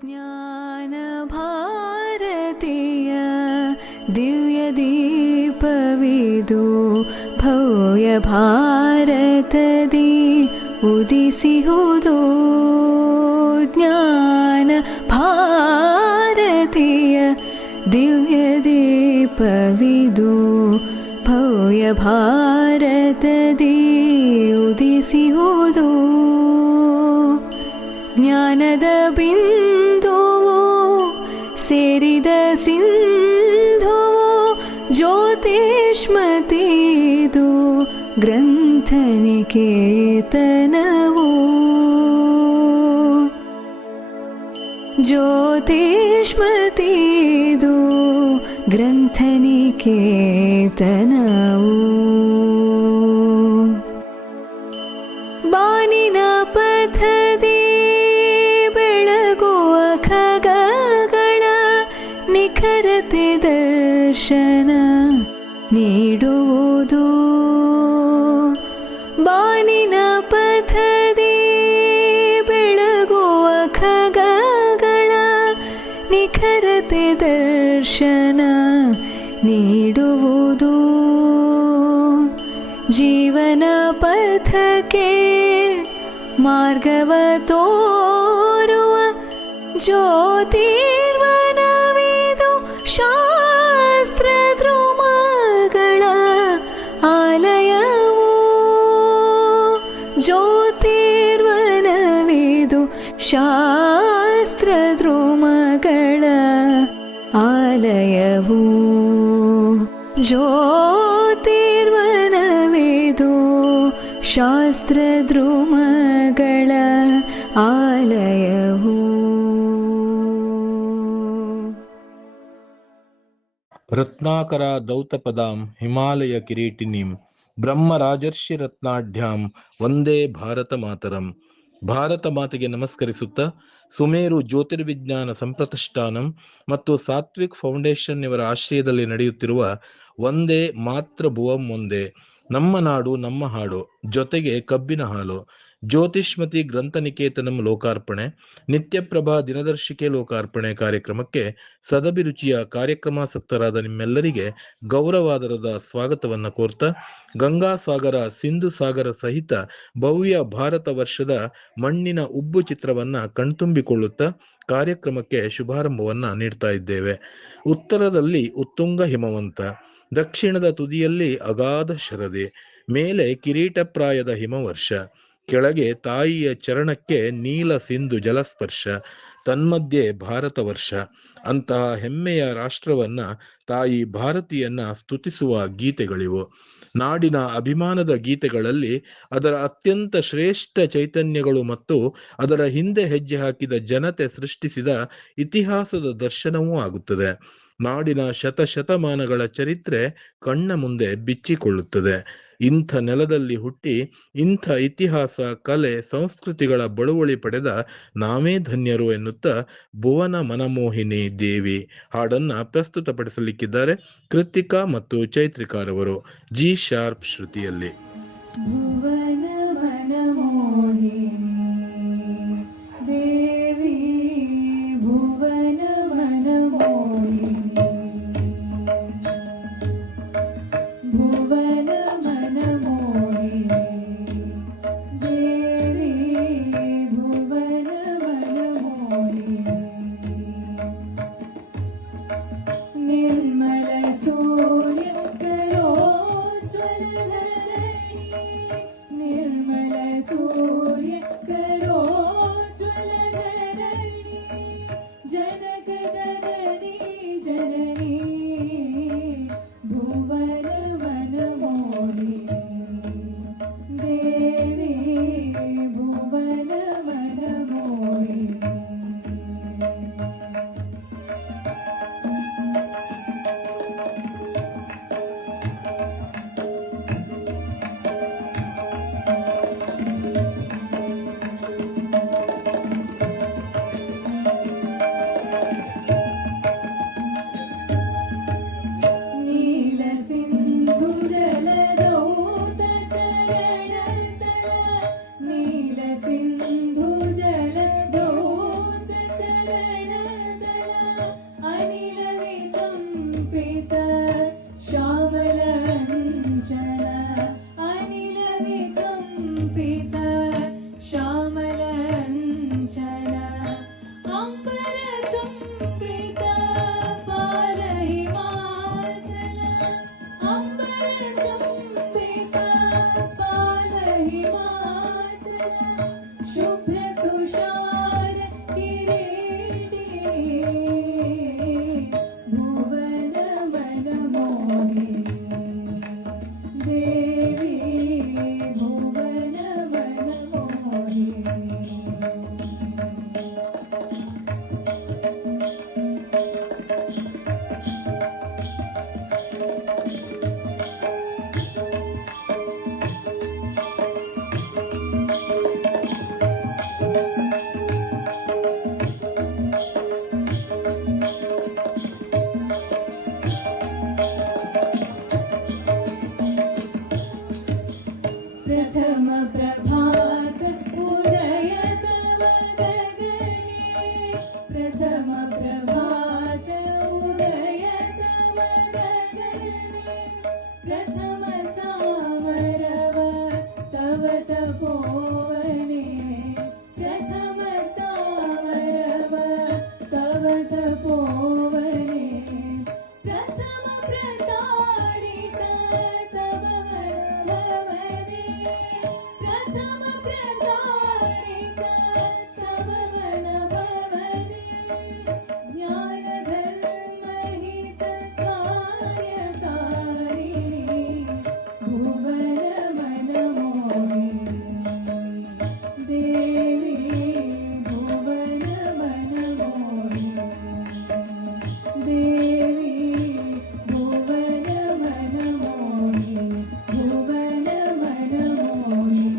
ಜ್ಞಾನ ಭಾರತೀಯ ದಿವ್ಯ ದೀಪವಿದು ಭವ್ಯ ಭಾರತದಿ ಉದಿಸಿಹುದು. ಜ್ಞಾನ ಭಾರತೀಯ ದಿವ್ಯ ದೀಪವಿದು ಭವ್ಯ ಭಾರತದಿ ಉದಿಸಿಹುದು. ಜ್ಞಾನದ ಬಿಂದುವು ಸೇರಿದ ಸಿಂಧುವು ಜ್ಯೋತಿಷ್ಮತಿದು ಗ್ರಂಥನಿಕೇತನವು. ಜ್ಯೋತಿಷ್ಮತಿದು ಗ್ರಂಥನಿಕೇತನವು. ಬಾನಿನ ಪಥದಿ ಬೆಳಗುವ ಖಗಗಳ ನಿಖರತೆ ದರ್ಶನ ನೀಡುವುದು. ಬಾನಿನ ಪಥದಿ ಬೆಳಗುವ ಖಗಗಳ ನಿಖರತೆ ದರ್ಶನ ನೀಡುವುದು. ಜೀವನ ಪಥಕ್ಕೆ ಮಾರ್ಗವ ತೋರುವ ಜ್ಯೋತಿರ್ವನವಿದು ಶಾಸ್ತ್ರ ಧ್ರುವಗಳ ಆಲಯವು. ಜ್ಯೋತಿರ್ವನವಿದು ಶಾಸ್ತ್ರ ಧ್ರುವಗಳ ಆಲಯವು. ಜ್ಯೋತಿರ್ವನವಿದು ಶಾಸ್ತ್ರ ಧ್ರುವಗಳ ಆಲಯವು. ರತ್ನಾಕರ ದೌತಪದಾಂ ಹಿಮಾಲಯ ಕಿರೀಟಿನೀಂ ಬ್ರಹ್ಮರಾಜರ್ಷಿ ರತ್ನಾಢ್ಯಾಂ ವಂದೇ ಭಾರತ ಮಾತರಂ. ಭಾರತ ಮಾತೆಗೆ ನಮಸ್ಕರಿಸುತ್ತಾ ಸುಮೇರು ಜ್ಯೋತಿರ್ವಿಜ್ಞಾನ ಸಂಪ್ರತಿಷ್ಠಾನಂ ಮತ್ತು ಸಾತ್ವಿಕ್ ಫೌಂಡೇಶನ್ ಇವರ ಆಶ್ರಯದಲ್ಲಿ ನಡೆಯುತ್ತಿರುವ ಒಂದೇ ಮಾತ್ರ ಭುವಂ ಒಂದೇ, ನಮ್ಮ ನಾಡು ನಮ್ಮ ಹಾಡು ಜೊತೆಗೆ ಕಬ್ಬಿನ ಹಾಲು ಜ್ಯೋತಿಷ್ಮತಿ ಗ್ರಂಥನಿಕೇತನಂ ಲೋಕಾರ್ಪಣೆ, ನಿತ್ಯಪ್ರಭಾ ದಿನದರ್ಶಿಕೆ ಲೋಕಾರ್ಪಣೆ ಕಾರ್ಯಕ್ರಮಕ್ಕೆ ಸದಭಿರುಚಿಯ ಕಾರ್ಯಕ್ರಮಾಸಕ್ತರಾದ ನಿಮ್ಮೆಲ್ಲರಿಗೆ ಗೌರವಾದರದ ಸ್ವಾಗತವನ್ನು ಕೋರ್ತಾ, ಗಂಗಾಸಾಗರ ಸಿಂಧು ಸಾಗರ ಸಹಿತ ಭವ್ಯ ಭಾರತ ವರ್ಷದ ಮಣ್ಣಿನ ಉಬ್ಬು ಚಿತ್ರವನ್ನ ಕಣ್ತುಂಬಿಕೊಳ್ಳುತ್ತಾ ಕಾರ್ಯಕ್ರಮಕ್ಕೆ ಶುಭಾರಂಭವನ್ನ ನೀಡ್ತಾ ಇದ್ದೇವೆ. ಉತ್ತರದಲ್ಲಿ ಉತ್ತುಂಗ ಹಿಮವಂತ, ದಕ್ಷಿಣದ ತುದಿಯಲ್ಲಿ ಅಗಾಧ ಶರದಿ, ಮೇಲೆ ಕಿರೀಟಪ್ರಾಯದ ಹಿಮವರ್ಷ, ಕೆಳಗೆ ತಾಯಿಯ ಚರಣಕ್ಕೆ ನೀಲ ಸಿಂಧು ಜಲಸ್ಪರ್ಶ, ತನ್ಮಧ್ಯೆ ಭಾರತ ವರ್ಷ. ಅಂತಹ ಹೆಮ್ಮೆಯ ರಾಷ್ಟ್ರವನ್ನ ತಾಯಿ ಭಾರತಿಯನ್ನ ಸ್ತುತಿಸುವ ಗೀತೆಗಳಿವು. ನಾಡಿನ ಅಭಿಮಾನದ ಗೀತೆಗಳಲ್ಲಿ ಅದರ ಅತ್ಯಂತ ಶ್ರೇಷ್ಠ ಚೈತನ್ಯಗಳು ಮತ್ತು ಅದರ ಹಿಂದೆ ಹೆಜ್ಜೆ ಹಾಕಿದ ಜನತೆ ಸೃಷ್ಟಿಸಿದ ಇತಿಹಾಸದ ದರ್ಶನವೂ ಆಗುತ್ತದೆ. ನಾಡಿನ ಶತಶತಮಾನಗಳ ಚರಿತ್ರೆ ಕಣ್ಣ ಮುಂದೆ ಬಿಚ್ಚಿಕೊಳ್ಳುತ್ತದೆ. ಇಂಥ ನೆಲದಲ್ಲಿ ಹುಟ್ಟಿ ಇಂಥ ಇತಿಹಾಸ, ಕಲೆ, ಸಂಸ್ಕೃತಿಗಳ ಬಳುವಳಿ ಪಡೆದ ನಾವೇ ಧನ್ಯರು ಎನ್ನುತ್ತಾ ಭುವನ ಮನಮೋಹಿನಿ ದೇವಿ ಹಾಡನ್ನ ಪ್ರಸ್ತುತಪಡಿಸಲಿಕ್ಕಿದ್ದಾರೆ ಕೃತಿಕಾ ಮತ್ತು ಚೈತ್ರಿಕಾರವರು ಜಿ ಶಾರ್ಪ್ ಶ್ರುತಿಯಲ್ಲಿ. ಭುವನ ಮನಮೋಹಿನಿ ದೇವಿ, ಭುವನ ಮನಮೋಹಿನಿ, ಭುವನ ಮನಮೋಹಿನಿ ದೇವಿ, ಭುವನ ಮನಮೋಹಿನಿ. ನಿರ್ಮಲ ಸೂರ್ಯ ಕರೋಜ್ವಲ ಧರಣಿ, तपोवने प्रथम प्रसारित तव वनभवने प्रथम प्रसारित तव वनभवने ज्ञानधर्महित कार्यकारिणि भुवन मनमोहिनि देवी भुवन मनमोहिनि देवी भुवन मनमोहिनि भुवन मनमोहिनि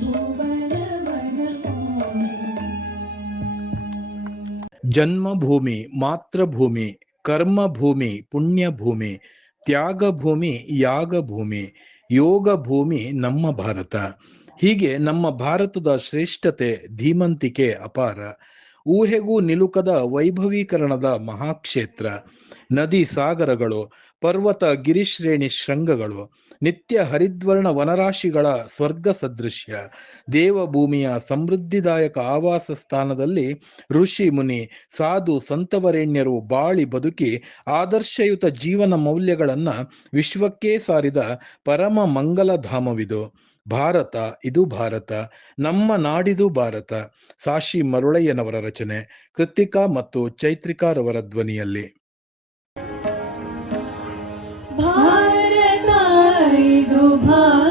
भुवन मनमोहिनि ಜನ್ಮಭೂಮಿ, ಮಾತೃಭೂಮಿ, ಕರ್ಮಭೂಮಿ, ಪುಣ್ಯಭೂಮಿ, ತ್ಯಾಗಭೂಮಿ, ಯಾಗಭೂಮಿ, ಯೋಗ ಭೂಮಿ ನಮ್ಮ ಭಾರತ. ಹೀಗೆ ನಮ್ಮ ಭಾರತದ ಶ್ರೇಷ್ಠತೆ, ಧೀಮಂತಿಕೆ ಅಪಾರ. ಊಹೆಗೂ ನಿಲುಕದ ವೈಭವೀಕರಣದ ಮಹಾಕ್ಷೇತ್ರ. ನದಿ ಸಾಗರಗಳು, ಪರ್ವತ ಗಿರಿಶ್ರೇಣಿ ಶೃಂಗಗಳು, ನಿತ್ಯ ಹರಿದ್ವರ್ಣ ವನರಾಶಿಗಳ ಸ್ವರ್ಗ ಸದೃಶ್ಯ. ದೇವಭೂಮಿಯ ಸಮೃದ್ಧಿದಾಯಕ ಆವಾಸ ಸ್ಥಾನದಲ್ಲಿ ಋಷಿ ಮುನಿ ಸಾಧು ಸಂತವರೇಣ್ಯರು ಬಾಳಿ ಬದುಕಿ ಆದರ್ಶಯುತ ಜೀವನ ಮೌಲ್ಯಗಳನ್ನು ವಿಶ್ವಕ್ಕೇ ಸಾರಿದ ಪರಮ ಮಂಗಲಧಾಮವಿದು. ಭಾರತ, ಇದು ಭಾರತ, ನಮ್ಮ ನಾಡಿದು ಭಾರತ. ಸಾಶಿ ಮರುಳಯ್ಯನವರ ರಚನೆ, ಕೃತ್ತಿಕಾ ಮತ್ತು ಚೈತ್ರಿಕಾರವರ ಧ್ವನಿಯಲ್ಲಿ. ಭಾರತ ಇದು ಭಾರತ